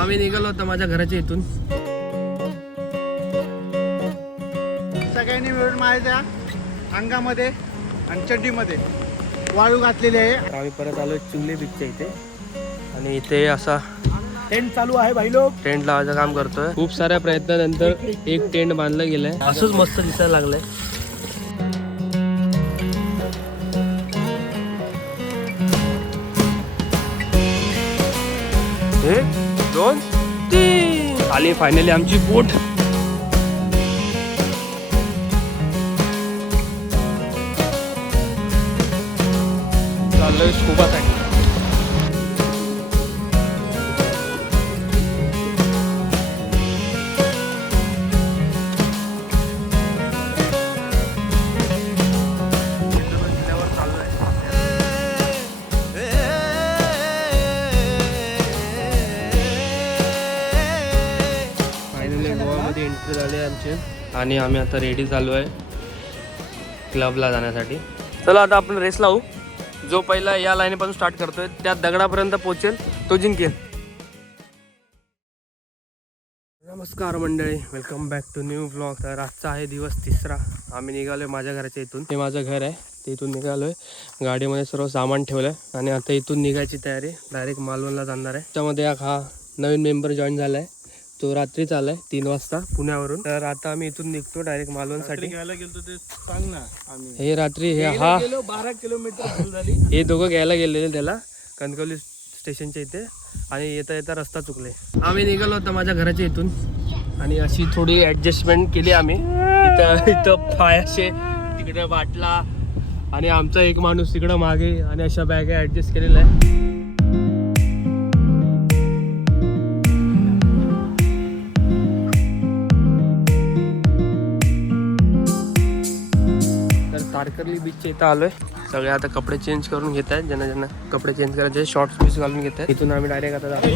आम्ही निघालो होतो माझ्या घराच्या इथून. सगळ्यांनी मिळून माझ्या अंगामध्ये आणि चड्डीमध्ये वाळू घातलेली आहे. आम्ही परत आलो चिंगली बीचच्या इथे आणि इथे असा टेंट चालू आहे भाई लोक. टेंट लावायचं काम करतोय. खूप साऱ्या प्रयत्नानंतर एक टेंट बांधलं गेलंय. असंच मस्त दिसायला लागलंय. 1 2 3 आली फायनली आमची बोट. चाललोय स्कूबासाठी. एंट्री झाली आमची आणि आम्ही आता रेडी झालो आहे क्लबला जाण्यासाठी. चला आता आपण रेस लावू. जो पहिला या लाईनीपासून स्टार्ट करतोय त्या दगडापर्यंत पोहोचेल तो जिंकेल. नमस्कार मंडळी, welcome back to new blog. तर आजचा आहे दिवस 3रा. आम्ही निघालोय माझ्या घराच्या इथून. हे माझं घर आहे, ते इथून निघालोय. गाडीमध्ये सर्व सामान ठेवलंय आणि आता इथून निघायची तयारी. डायरेक्ट मालवणला जाणार आहे. त्यामध्ये हा नवीन मेंबर जॉईन झालाय. तो रात्रीच आलाय 3 वाजता पुण्यावरून. तर आता आम्ही इथून निघतो डायरेक्ट मालवणसाठी. घ्यायला गेलो ते सांग ना. आम्ही हे रात्री हा 12 किलोमीटर झाली. हे दोघं घ्यायला गेलेले त्याला कणकवली स्टेशनच्या इथे आणि येता येता रस्ता चुकले. आम्ही निघालो होतो माझ्या घराच्या इथून आणि अशी थोडी ॲडजस्टमेंट केली आम्ही. इथं पाय असे तिकडे वाटला आणि आमचा एक माणूस तिकडं मागे आणि अशा बॅग ॲडजस्ट केलेला आहे. तारकर्ली बीचच्या इथं आलोय. सगळे आता कपडे चेंज करून घेत आहेत. ज्यांना कपडे चेंज करायचे शॉर्ट्स पीस घालून घेत आहेत. इथून आम्ही डायरेक्ट आता जातो.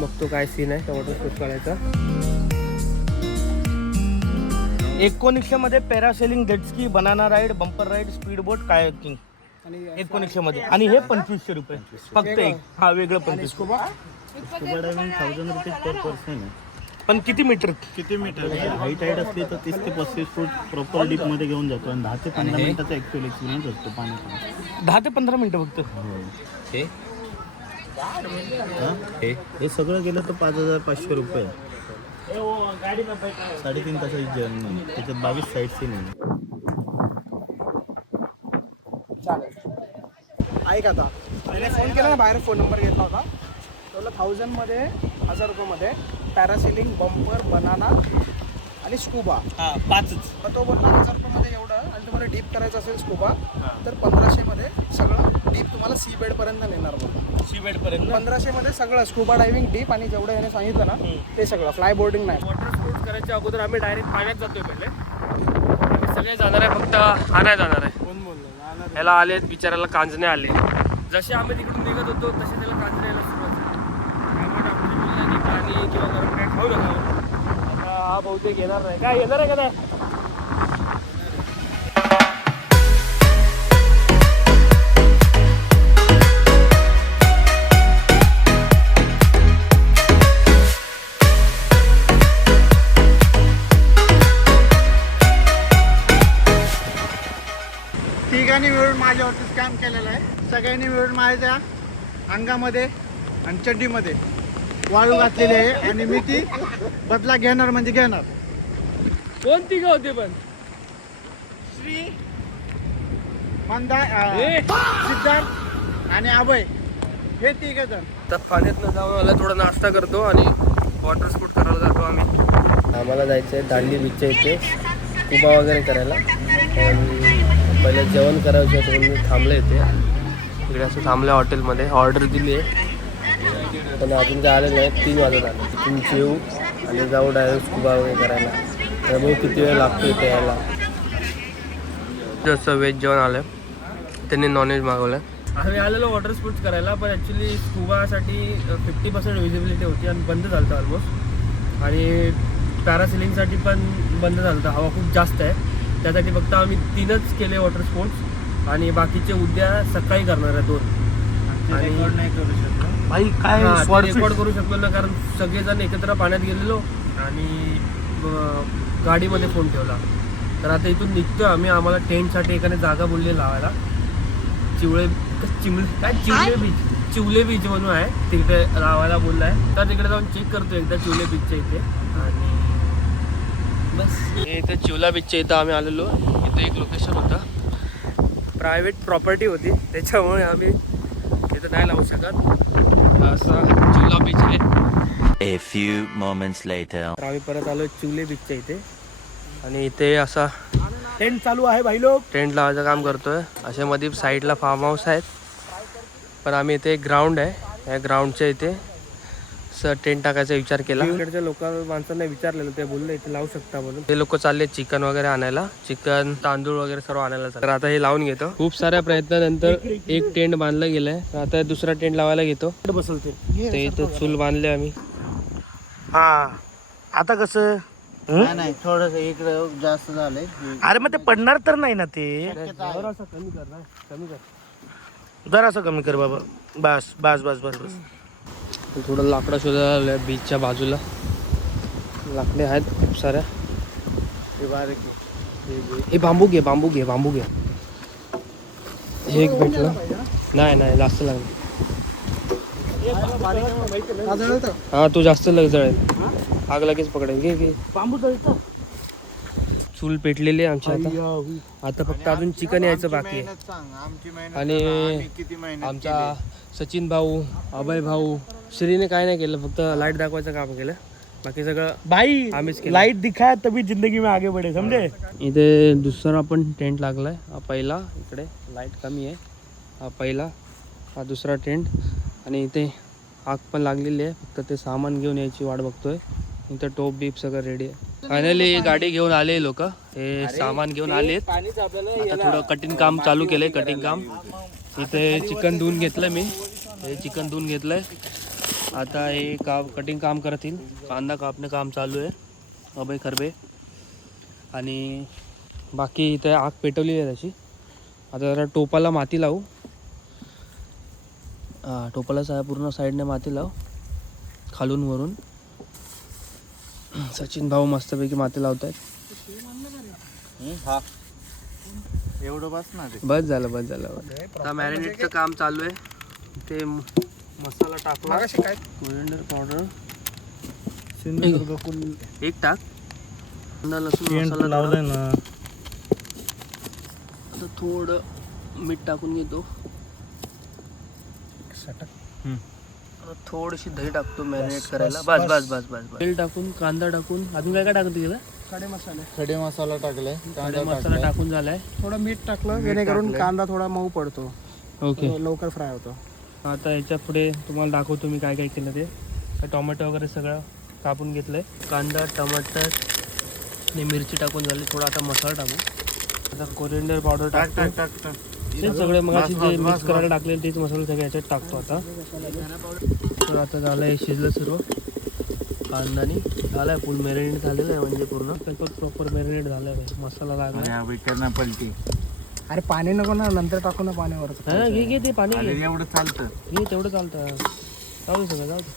बघतो काय सीन आहे वॉटर स्पोर्ट्स करायचा. 1900 मध्ये parasailing, jet ski, banana ride, bumper ride, speed boat, kayaking 1900 मध्ये. आणि हे 2500 रुपये फक्त एक. हा वेगळं 25. स्कुबा डायव्हिंग 1000 रुपये पर पर्सन आहे. पण किती मीटर हाई टाईड असली तर 30 ते 35 फूट प्रॉपर डीप मध्ये घेऊन जातो आणि 10 ते 15 मिनिटाचा ऍक्च्युअल एक्सपिरियन्स असतो पाण्याचा. 10 ते 15 मिनिटं फक्त. हे सगळं गेलं तर 5500 रुपये. 3.5 तासाची जर्नी, त्याच्यात 22 साईट सीन आहे. ऐक आता त्याने फोन केला ना, बाहेर फोन नंबर घेतला होता. त्याला 1000 मध्ये 1000 रुपयामध्ये पॅरासेलिंग, बंपर, बनाना आणि स्कूबा 5च. तर तो बोलला 1000 रुपयामध्ये एवढं. आणि तुम्हाला डीप करायचं असेल स्कूबा तर 1500 मध्ये सगळं डीप तुम्हाला सी बेड पर्यंत नेणार. बोलतो सी बेड पर्यंत 1500 मध्ये सगळं स्कूबा डायव्हिंग, डीप आणि जेवढं याने सांगितलं ना ते सगळं. फ्लाय बोर्डिंग नाही. वॉटर स्पोर्ट्स करायच्या अगोदर आम्ही डायरेक्ट पाण्यात जातोय पहिले. आम्ही सगळे जाणार आहे, फक्त हा नाही जाणार आहे. कोण बोललो ह्याला आले बिचाराला कांजणे आले. जसे आम्ही तिकडून निघत होतो तसे त्याला कांजणे यायला सुरुवात झाली. त्यामुळे डॉक्टरने बोलला की पाणी किंवा गरम काय खाऊ नका. आता हा बहुतेक येणार नाही. काय येणार आहे का नाही? तिघांनी मिळून माझ्यावरती स्कॅम केलेला आहे. सगळ्यांनी मिळून माझ्या अंगामध्ये आणि चड्डीमध्ये वाळू घातलेली आहे आणि मी ती बदला घेणार म्हणजे घेणार. कोण तिघं होते पण? श्री, सिद्धार्थ आणि अभय हे तिघ जण. तर पाण्यातनं जाऊन आला, थोडा नाश्ता करतो आणि वॉटर स्पोर्ट करायला जातो आम्ही. आम्हाला जायचं आहे दांडी बीचच्या इथे स्कुबा वगैरे करायला. पहिलं जेवण करायचं होतं म्हणून मी थांबलं इथे. इकडे असं थांबलं हॉटेलमध्ये. ऑर्डर दिली आहे पण अजून काय आले नाही. 3 वाजत आले. तिथून जेवू आणि जाऊ डायरेक्ट स्कुबा वगैरे करायला. त्यामुळे किती वेळ लागतो इथे यायला. जसं व्हेज जेवण आलं, त्यांनी नॉनव्हेज मागवलं. आम्ही आलेलो वॉटर स्पोर्ट्स करायला, पण ॲक्च्युली स्कुबासाठी 50% विजिबिलिटी होती आणि बंद झालं होतं ऑलमोस्ट. आणि पॅरासेलिंगसाठी पण बंद झालं होतं, हवा खूप जास्त आहे. त्यासाठी फक्त आम्ही 3च केले वॉटर स्पोर्ट्स आणि बाकीचे उद्या सकाळी करणार आहे 2. आणि रेकॉर्ड नाही करू शकतो. भाई काय हा, ते स्वारफिट. रेकॉर्ड करू शकलो ना, कारण सगळेजण एकत्र पाण्यात गेलेलो आणि गाडीमध्ये फोन ठेवला. तर आता इथून निघतो आम्ही. आम्हाला टेंटसाठी एकाने जागा बोलली लावायला. चिवळे बीच म्हणून आहे, तिकडे लावायला बोलला आहे. तर तिकडे जाऊन चेक करतो एकदा चिवले बीचच्या इथे. आणि बस हे इथे चिवला बीचच्या इथं आम्ही आलेलो. इथं एक लोकेशन होतं, प्रायव्हेट प्रॉपर्टी होती, त्याच्यामुळे आम्ही इथं नाही लावू शकत. असा चिवला बीच आहे. A few moments later. तर आम्ही परत आलो चिवले बीचच्या इथे आणि इथे असा टेंट चालू आहे भाई लोक. टेंट लावायचं काम करतोय. अशा मध्ये साईडला फार्म हाऊस आहेत, पण आम्ही इथे एक ग्राउंड आहे, या ग्राउंडच्या इथे टेंट टाकायचा विचार केला. इकडच्या माणसांना विचारलेलं, ते बोलले इथे लावू शकता म्हणून. ते लोक चालले चिकन वगैरे आणायला, चिकन तांदूळ वगैरे सर्व आणायला. तर आता हे लावून घेतो. खूप साऱ्या प्रयत्नानंतर एक टेंट बांधलं गेलंय. तर आता दुसरा टेंट लावायला घेतो. बसलते ते इथं चूल बांधले आम्ही. हा आता कसं. नाही थोडस इकडे जास्त झालंय. अरे मग ते पडणार तर नाही ना ते. जरासं कमी कर ना, कमी कर. जरासं कमी कर बाबा. बस बस बस बस बस. थोडं लाकडं शोधायला आलोय बीचच्या बाजूला. लाकडे आहेत खूप साऱ्या. हे बांबू घे, बांबू घे, बांबू घे. हे एक भेटलं. नाही जास्त लागलं. हा तू जास्त जळेल, आग लगेच पकडेल. घे बांबू जळतं. चूल पेटलेली आहे आमची. आता फक्त अजून चिकन यायचं बाकी आहे. सांग आमची मेहनत आणि किती मेहनत आमचा सचिन भाऊ, अभय भाऊ, श्रीने काय नाही केलं, फक्त लाईट दाखवायचं काम केलं. बाकी सगळं भाई आम्हीच केलं. लाइट दिखाया तभी जिंदगी में आगे बढ़े, समझे. इथे दुसरा पण टेंट लागलाय. हा पहिला, इकडे लाईट कमी आहे. हा पहिला, हा दुसरा टेंट. आणि इथे आग पण लागलेली आहे, फक्त ते सामान घेऊन यायची वाट बघतोय. इथं टोप बीप सगळं रेडी आहे. फायनली गाडी घेऊन आले लोक, हे सामान घेऊन आलेत. आता थोडं कटिंग काम चालू केलंय, कटिंग काम. इथे चिकन धुवून घेतलं मी, हे चिकन धुवून घेतलंय. आता हे कटिंग काम करतील. कांदा कापणं काम चालू आहे, अभय खरबे. आणि बाकी इथे आग पेटवली आहे तशी. आता जरा टोपाला माती लावू. टोपाला पूर्ण साईडने माती लाव, खालून वरून. सचिन भाऊ मस्तपैकी माती लावत आहेत. एवढं बस ना रे. बस झालं. आता मॅरिनेटचं काम चालू आहे. ते मसाला टाकला, कोरिएंडर पावडर एक टाक, कांदा लसूण मसाला लावलाय ना. आता थोडं मीठ टाकून घेतो. थोडीशी दही टाकतो मॅरिनेट करायला. बस. तेल टाकून, कांदा टाकून, अजून काय टाकतो तिला? खडे मसाले, खडे मसाला टाकलाय, खडे मसाला टाकून झालाय. थोडं मीठ टाकलं जेणेकरून कांदा थोडा मऊ पडतो, ओके. लवकर फ्राय होतो. आता याच्या पुढे तुम्हाला दाखवतो मी काय काय केलं ते. टोमॅटो वगैरे सगळं कापून घेतलंय. कांदा, टमाटर आणि मिरची टाकून झाली. थोडा आता मसाला टाकू. आता कोरिएंडर पावडर टाकतो. ते सगळे मग जे मिक्स करायला टाकलेले तेच मसाले सगळे याच्यात टाकतो आता. तर आता झालं आहे शिजलं सर्व. कांदानी झालं आहे, फुल मॅरिनेट झालेलं आहे, म्हणजे पूर्ण प्रॉपर मॅरिनेट झालं आहे. मसाला लागला. पलटी. अरे पाणी नको ना, नंतर टाकू ना पाण्यावर. घे ते पाणी घे. एवढं चालतं. घे तेवढं चालतं. जाऊ दे सगळं, जाऊ दे.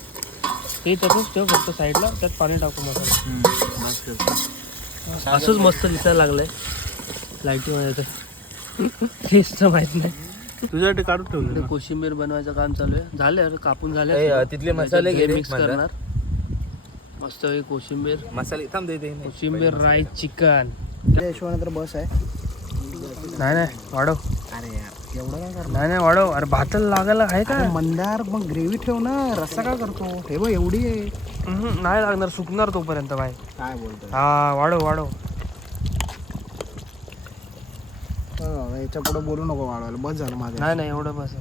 ते तसंच ठेव फक्त साईडला, त्यात पाणी टाकू मसाला. असंच मस्त दिसायला लागलंय लाईटीमध्ये. तर टेस्ट माहित नाही. तुझ्यासाठी काढून ठेवलं. कोशिंबीर बनवायचं काम चालू आहे. झाले अरे कापून झाले. तिथले मसाले घे मिक्स करणार. मस्त कोशिंबीर मसाले थांब दे. कोशिंबीर राईस चिकन. हिशोबाने तर बस आहे. नाही वाढव. अरे यार एवढं काय करणार. नाही वाढव. अरे भाताला लागायला आहे का? मंदार मग ग्रेव्ही ठेव ना, रस्सा काय करतो. हे बघ एवढी आहे. नाही लागणार, सुकणार तोपर्यंत बाय. काय बोलतो. हा वाढव. याच्या पुढे बोलू नको वाढवायला. बस झालं माझं. नाही एवढं बस.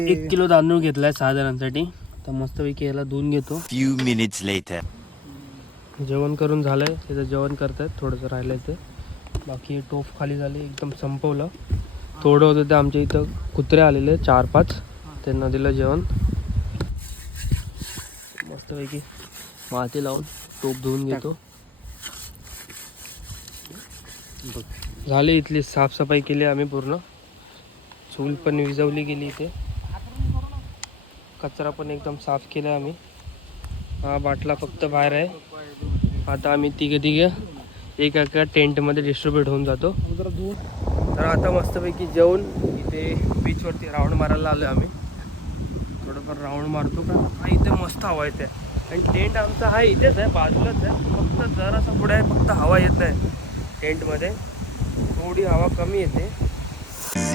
1 किलो तांदूळ घेतलाय 6 जणांसाठी. तर मस्तपैकी याला धुवून घेतो. Few minutes later. जेवण करून झालंय, तिथं जेवण करतायत. थोडंसं राहिलंय ते. बाकी टोफ खाली झाली, एकदम संपवलं. थोडं होतं ते आमच्या इथं कुत्रे आलेले 4-5, त्यांना दिलं जेवण. मस्तपैकी माती लावून टोप धुवून घेतो. झाली इथली साफसफाई केली आम्ही पूर्ण. चूल पण विजवली गेली इथे. कचरा पण एकदम साफ केला आम्ही. हा बाटला फक्त बाहेर आहे. आता आम्ही तिघे एका टेंटमध्ये डिस्ट्रीब्यूट होऊन जातो. तर आता मस्तपैकी जेवून इथे बीचवरती राऊंड मारायला आलो आम्ही. थोडंफार राऊंड मारतो का हा इथे मस्त हवा येते. आणि टेंट आमचा हा इथेच आहे, बाजूलाच आहे. फक्त जरासा पुढे आहे, फक्त हवा येत आहे टेंटमध्ये. थोडी हवा कमी येते.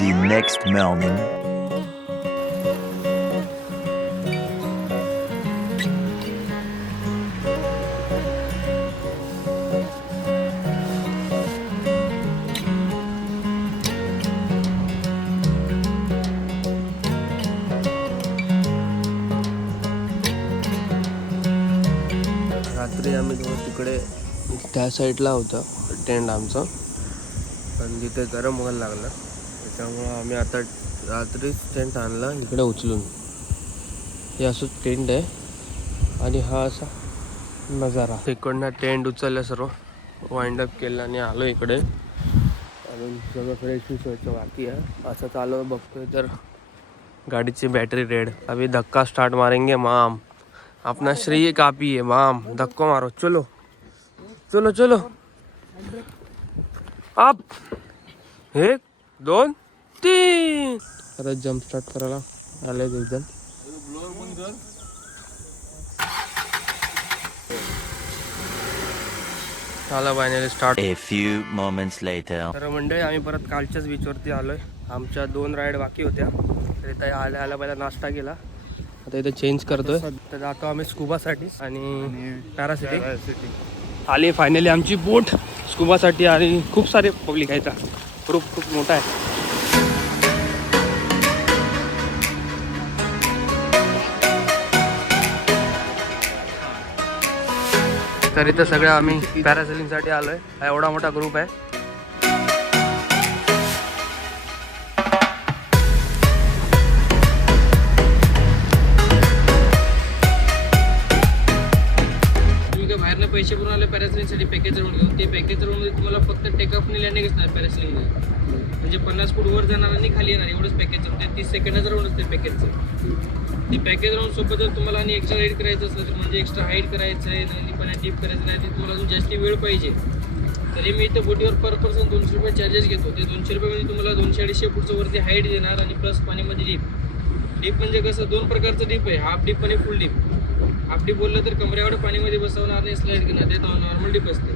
The next moment. रात्री आम्ही तिकडे त्या साईडला होतं टेंट आमचं, पण तिथे गरम व्हायला लागलं. त्याच्यामुळं आम्ही आता रात्रीच टेंट आणला इकडे उचलून. हे असं टेंट आहे आणि हा असा नजारा. इकडनं टेंट उचललं, सर्व वाइंड अप केलं आणि आलो इकडे. अजून सगळं फ्रेश व्हायचं बाकी आहे. असं चालू बघतोय तर गाडीची बॅटरी रेड. अभी धक्का स्टार्ट मारेंगे माम. अपना श्री कापी है माम. धक्को मारो. चलो चलो चलो. अप 1 2 3. आता जम्प स्टार्ट करायला आले एकदम. झाला finally start. A few moments later. तर मंडळी आम्ही परत कालच्याच बीचवरती आलोय. आमच्या 2 राईड बाकी होत्या. तर इथे आल्या पहिला नाश्ता केला. आता इथे चेंज करतोय. तर जातो आम्ही स्कुबासाठी आणि पॅरासिटिंग. आली फायनली आमची बोट स्कुबासाठी. आणि खूप सारे पब्लिक आहे. ग्रुप खूप मोठा आहे. तर इथं सगळं आम्ही पॅरासेलिंगसाठी आलोय. हा एवढा मोठा ग्रुप आहे. बाहेरनं पैसे भरून आले पॅरासेलिंगसाठी पॅकेज राऊंड घेऊन. ते पॅकेज राऊंडमध्ये तुम्हाला फक्त टेक ऑफ आणि लँडिंग असणार पॅरासेलिंगमध्ये. म्हणजे 50 फूट वर जाणार आणि खाली येणार एवढंच पॅकेज राऊंड. 30 सेकंडाचं राऊंड असते पॅकेजचं. ती पॅकेज राऊंड सोबत जर तुम्हाला आणि एक्स्ट्रा राईड करायचं असलं तर म्हणजे एक्स्ट्रा हाईड करायचं आहे आणि पण डीप करायचं नाही, ते तुम्हाला अजून जास्त वेळ पाहिजे. तरी मी इथं बोटीवर पर पर्सन 200 रुपये चार्जेस घेतो. ते 200 रुपयामध्ये तुम्हाला 200-250 फूटचं वरती हाईट देणार आणि प्लस पाणीमध्ये डीप. डीप म्हणजे कसं 2 प्रकारचं डीप आहे, हाफ डीप आणि फुल डीप. हाफ डीप बोललं तर कमऱ्यावर पाणीमध्ये बसवणार आणि स्लाईड करणार, ते नॉर्मल डीप असते.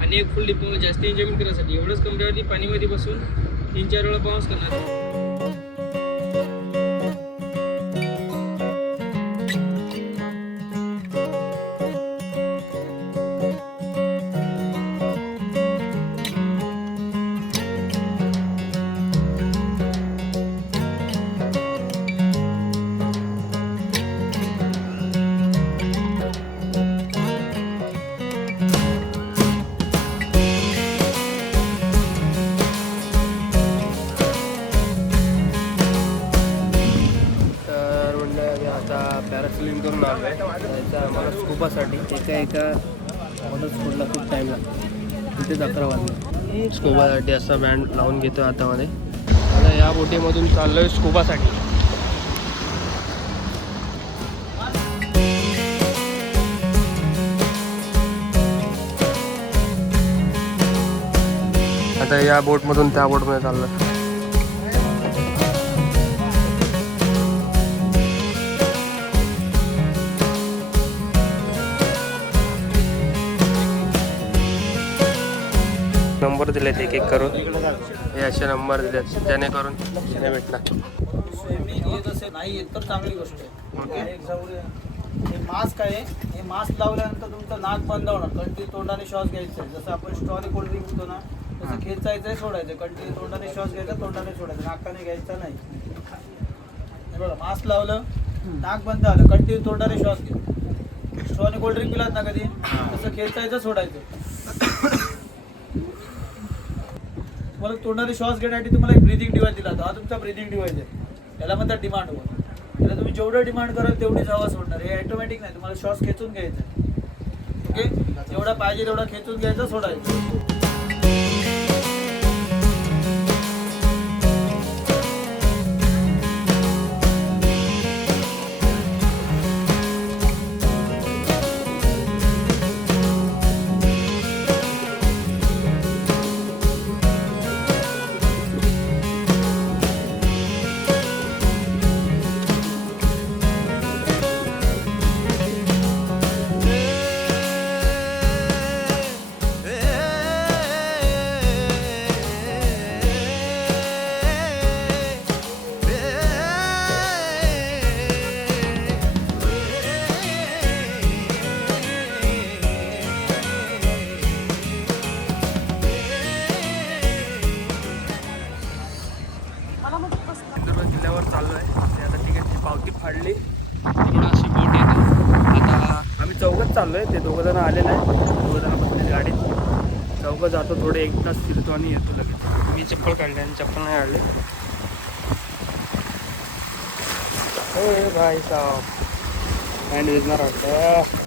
आणि एक फुल डीप तुम्हाला जास्त एन्जॉयमेंट करायसाठी एवढंच कमऱ्यावरती पाणीमध्ये बसून 3-4 वेळा बाउन्स करणार. पॅरासेलिंग करून आलो आहे. त्याच्या आम्हाला स्कुबासाठी एका वॉटर स्पोर्टला खूप टाईम लागतो. तिथेच 11 वाजले. स्कुबासाठी असा बँड लावून घेतो हातामध्ये. आता या बोटीमधून चाललो आहे स्कुबासाठी. आता या बोटमधून त्या बोटमध्ये चाललो. नंबर दिलेत एक करून. हे असे नंबर दिलेत जेणेकरून त्याने भेटला. नाही येत तर चांगली गोष्ट आहे. हे मास्क आहे. हे मास्क लावल्यानंतर तुमचं नाक बंद होणार. कंटिन्यू तोंडाने श्वास घ्यायचा आहे. जसं आपण स्ट्रॉने कोल्ड्रिंक पितो ना तसं खेचायचं आहे, सोडायचं. कंटिन्यू तोंडाने श्वास घ्यायचा, तोंडाने सोडायचं, नाकाने घ्यायचा नाही. हे बघा मास्क लावलं, नाक बंद आलं, कंटिन्यू तोंडाने श्वास घ्या. स्ट्रॉने कोल्ड्रिंक पिलात ना कधी तसं खेचायचं, सोडायचं. तुम्हाला तोंडाने श्वास घेण्यासाठी तुम्हाला एक ब्रिदिंग डिवाइस दिला. हा तुमचा ब्रिदिंग डिवाइस आहे. याला म्हणतात डिमांड वर. याला तुम्ही जेवढं डिमांड कराल तेवढीच हवा सोडणार. हे ऑटोमॅटिक नाही, तुम्हाला श्वास खेचून घ्यायचा आहे. ओके, जेवढा पाहिजे तेवढा खेचून घ्यायचा, सोडायचं. चाललोय. ते दोघं जण आले नाही, दोघं जण बसले गाडीत. चौघं जातो, थोडे 1 तास फिरतो आणि येतो लगेच. मी चप्पल काढली आणि चप्पल नाही काढली. हो भाई साहेब हँड विजणार वाटतं.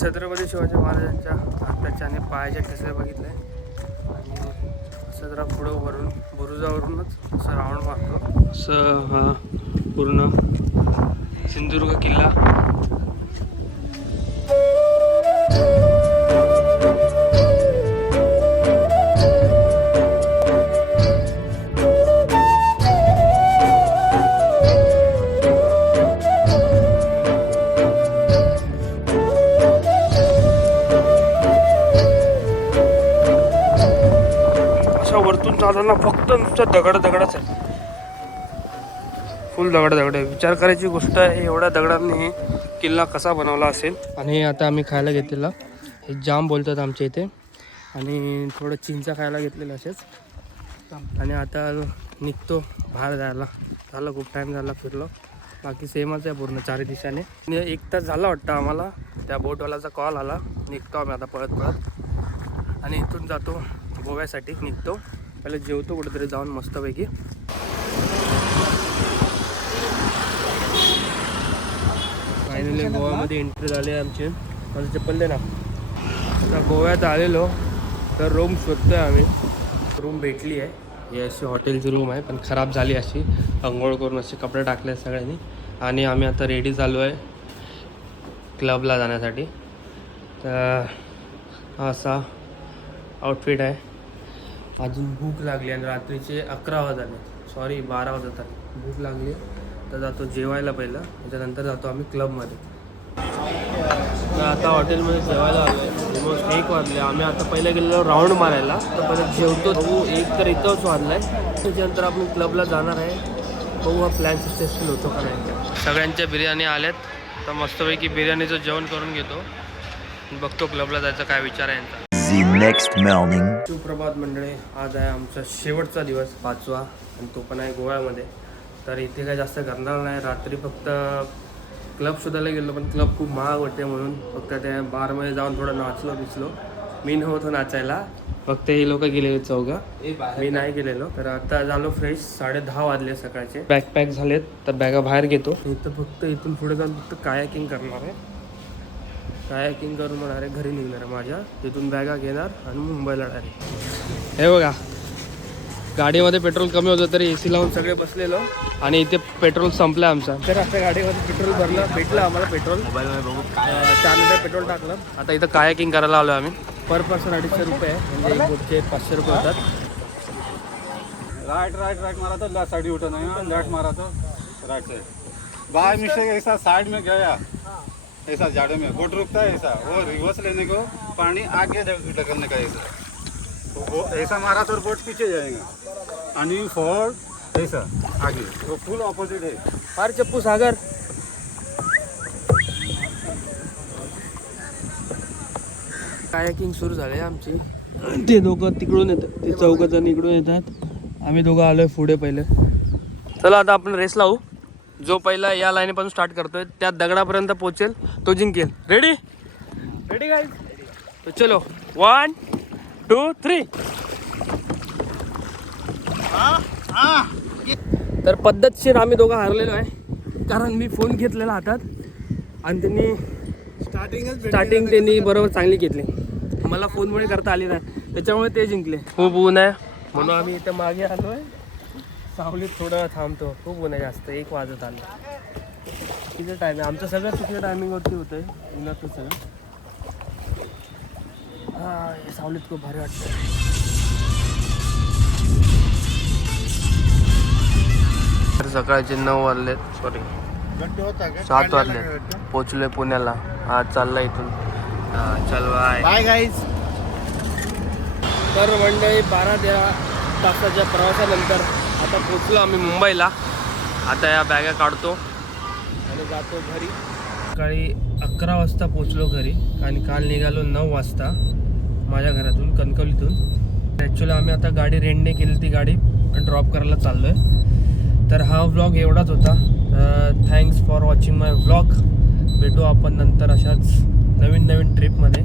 छत्रपती शिवाजी महाराजांच्या हाताच्या आणि पायाच्या ठसे बघितले आणि असं जरा पुढं वरून बुरुजावरूनच असं राऊंड मारतो. असं हा पूर्ण सिंधुदुर्ग किल्ला. वरतून चालताना फक्त नुसतं दगडच आहे, फुल दगड आहे. विचार करायची गोष्ट आहे, एवढ्या दगडांनी किल्ला कसा बनवला असेल. आणि आता आम्ही खायला घेतलेला हे जाम बोलतात आमच्या इथे, आणि थोडं चिंचा खायला घेतलेलं असेच. आणि आता निघतो बाहेर जायला. झालं खूप टाईम झाला फिरलो, बाकी सेमच आहे पूर्ण 4 दिशाने. 1 तास झाला वाटतं आम्हाला. त्या बोटवाल्याचा कॉल आला, निघतो आम्ही आता पळत आणि इथून जातो गोव्यासाठी. निघतो पहिले, जेवतो कुठेतरी जाऊन मस्तपैकी. फायनली गोव्यामध्ये एंट्री झाली आहे आमची. माझं चप्पल दे ना. आता गोव्यात आलेलो तर रूम शोधतोय आम्ही. रूम भेटली आहे. ही अशी हॉटेलची रूम आहे, पण खराब झाली अशी. अंघोळ करून असे कपडे टाकले सगळ्यांनी. आणि आम्ही आता रेडी झालो आहे क्लबला जाण्यासाठी. तर असा आउटफिट आहे. अजून भूक लागली आणि रात्रीचे 11 वाजले, सॉरी 12 वाजत आले. भूक लागली तर जातो जेवायला पहिलं, त्याच्यानंतर जातो आम्ही क्लबमध्ये. तर आता हॉटेलमध्ये जेवायला आलो आहे. ऑलमोस्ट 1 वाजले. आम्ही आता पहिले गेलेलो राऊंड मारायला, तर परत जेवतो. 1 तर इथंच वाजला आहे. त्याच्यानंतर आपण क्लबला जाणार आहे. बघू हा प्लॅन सक्सेसफुल होतो का नाही. सगळ्यांच्या बिर्याणी आल्यात, तर मस्तपैकी बिर्याणीचं जेवण करून घेतो. बघतो क्लबला जायचा काय विचार आहे यांचा. The next morning. सुप्रभात मंडळी, आज आहे आमचा शेवटचा दिवस, 5वा, आणि तो पण आहे गोव्यामध्ये. तर इथे काय जास्त करणार नाही. रात्री फक्त क्लब शोधायला गेलो, पण क्लब खूप महाग होते म्हणून फक्त त्या बारमध्ये जाऊन थोडं नाचलो बिचलो. मी नव्हतो नाचायला, फक्त हे लोक गेलेले 4, मी नाही गेलेलो. तर आता झालो फ्रेश. 10:30 वाजले सकाळचे. बॅकपॅक झालेत, तर बॅगा बाहेर घेतो. इथं फक्त इथून पुढे जाऊन फक्त कायाकिंग करणार आहे. कायाकिंग करून मग डायरेक्ट घरी निघणार आहे माझ्या. तिथून बॅगा घेणार आणि मुंबईला डायरेक्ट. हे बघा, गाडीमध्ये पेट्रोल कमी होतं तरी AC लावून सगळे बसलेलो, आणि इथे पेट्रोल संपलं आमचं. तर आता गाडीमध्ये पेट्रोल भेटलं आम्हाला पेट्रोल. 4 लिटर पेट्रोल टाकलं. आता इथं कायाकिंग करायला आलो आम्ही. पर पर्सन 250 रुपये आहे, म्हणजे एक बोटचे 500 रुपये होतात. राइट मारा तो लेफ्ट साइड उठा नहीं, लेफ्ट मारा तो राइट साइड. बाय मिस्टेक ऐसा साइड में गया, ऐसा जाड़े में बोट रुकता है ऐसा, वो रिवर्स लेने को पानी आगे ढकलने का ऐसा. तो वो ऐसा मारा तो बोट पीछे जाएगा आणि फॉरवर्ड ऐसा आगे, वो फुल ऑपोजिट है. फार चप्पू सागर. कायाकिंग सुरू झाली आमची. ते दोघं तिकडून येतात, ते 4 जण इकडून येतात. आम्ही दोघं आलोय पुढे पहिले. चला आता आपण रेस लावू. जो पहिला या लाईनीपासून स्टार्ट करतोय त्या दगडापर्यंत पोहोचेल तो जिंकेल. Ready guys? तो चलो 1 2 3. तर पद्धतशीर आम्ही दोघं हारलेलो आहे, कारण मी फोन घेतलेला हातात आणि त्यांनी स्टार्टिंग त्यांनी बरोबर चांगली घेतली. मला फोनमुळे करता आली नाही, त्याच्यामुळे ते जिंकले. खूप ऊन आहे म्हणून आम्ही इथे मागे आलो आहे. सावलीत थोडं थांबतो. खूप ऊन आहे जास्त. 1 वाजत आलं. किती टाईम आहे आमचं? सगळं चुकीच्या टायमिंगवरती होतं आहे, उन्हाचं सगळं. हां, सावलीत खूप भारी वाटतं. सकाळचे 9 वाजलेत, सॉरी 7 वाजलेत. पोचलोय पुण्याला. आज चालला इथून. चल बाय बाय गाईज. तर मंडळी 12-13 तासाच्या प्रवासानंतर आता पोचलो आम्ही मुंबईला. आता या बॅगा काढतो आणि जातो घरी. सकाळी 11 वाजता पोचलो घरी आणि काल निघालो 9 वाजता माझ्या घरातून कणकवलीतून. ॲक्च्युली आम्ही आता गाडी रेंटने केली, ती गाडी ड्रॉप करायला चाललो आहे. तर हा व्लॉग एवढाच होता. Thanks for watching my vlog. भेटू आपण नंतर अशाच नवीन ट्रिपमध्ये.